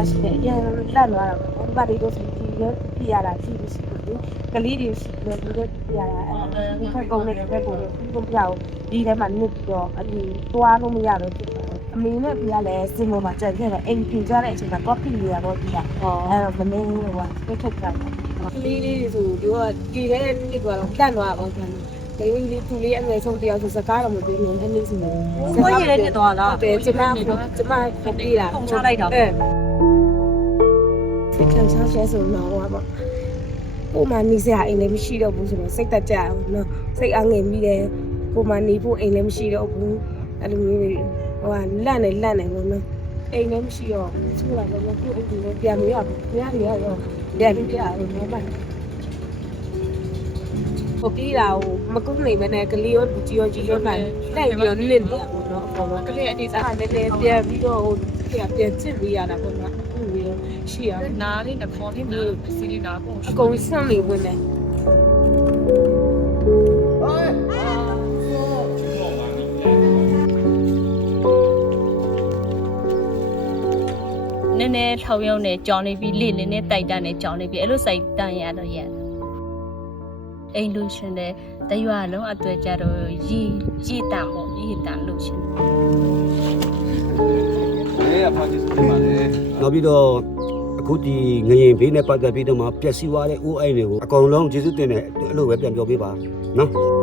မရှိတယ်အရင်လန့်သွားတာပေါ့ဘာတွေတော့စီရောပြရတာစီမရှိဘူးကလေးတွေရှိတယ်လူတွေပြရတာဒီခက်ကုန်းနဲ့ခက်ကုန်းနဲ့ဒီကုန်းပြအောင်ဒီထဲမှာနစ်ပြီးတော့အတူသွားလို့မရတော့ဖြစ်တယ်အမေနဲ့ပြရလဲစင်ပေါ်မှာကြံခဲ့တယ်အိမ်ပြင်ကြတဲ့အချိန်မှာကော်ဖီရတော့ဒီကအဲ့တော့မနေဘူးကွာပြတ်ထုတ်ကြတယ်ကလေးလေးဆိုတို့ကဒီထဲနစ်သွားတော့လန့်သွားအောင်ခံတယ် လေးသူလေးအငယ်ဆုံးတယောက်ဆိုစကားတော့မပြောဘူးအဲ့လိုဆိုနေတယ်။ကိုကြီးလည်းတက်သွားလား။တယ်ကျမပြေးလာ။ချလိုက်တော့စိတ်ချမ်းသာဆိုတော့ဟောပါ။ကိုမနေစရာအိမ်လည်းမရှိတော့ဘူးဆိုတော့စိတ်တက်ကြအောင်နော်။စိတ်အငယ်ပြီးတယ်။ကိုမနေဖို့အိမ်လည်းမရှိတော့ဘူး။အဲ့လိုမျိုးဟိုကလန့်နေပေါ့နော်။အိမ်လည်းမရှိတော့ဘူး။သူကလည်းကိုအိမ်ကြီးလည်းပြန်မရဘူး။ပြန်ရရောပြန်ပြီးပြရအောင်နော်ပါ။ဟိုပြေးတာဟိုမကုန်းနေမနဲ့ကလေးရောလူကြီးရောကြီးရောနိုင်တိုက်ပြီးတော့နစ်နေတာပေါ့နော်အပေါ်မှာကလေးအနေစားနည်းနည်းပြန်ပြီးတော့ဟိုပြန်ချစ်ပြီးရတာပေါ့နော်အခုမျိုးရှိရနားလေးတစ်ခေါက်လေးမျိုးစီးနေတာပေါ့အကုန်ဆန့်နေဝင်တယ်နည်းနည်းထောက်ရုံနဲ့ကြောင်နေပြီးလေနည်းနည်းတိုက်တန်းနဲ့ကြောင်နေပြီးအဲ့လိုစိုက်တန်းရတော့ရတယ်အိမ်လူရှင်တဲ့တရွာလုံးအတွက်ကြတော့ရီတန်ပေါ့ရီတန်လို့ရှင်နောက်ပြီးတော့အခုဒီငရင်ဘေးနဲ့ပတ်သက်ပြီးတော့မှပျက်စီးသွားတဲ့အိုးအိမ်တွေကိုအကုန်လုံးကျေးဇူးတင်တယ်အဲ့လိုပဲပြန်ပြောပေးပါနော်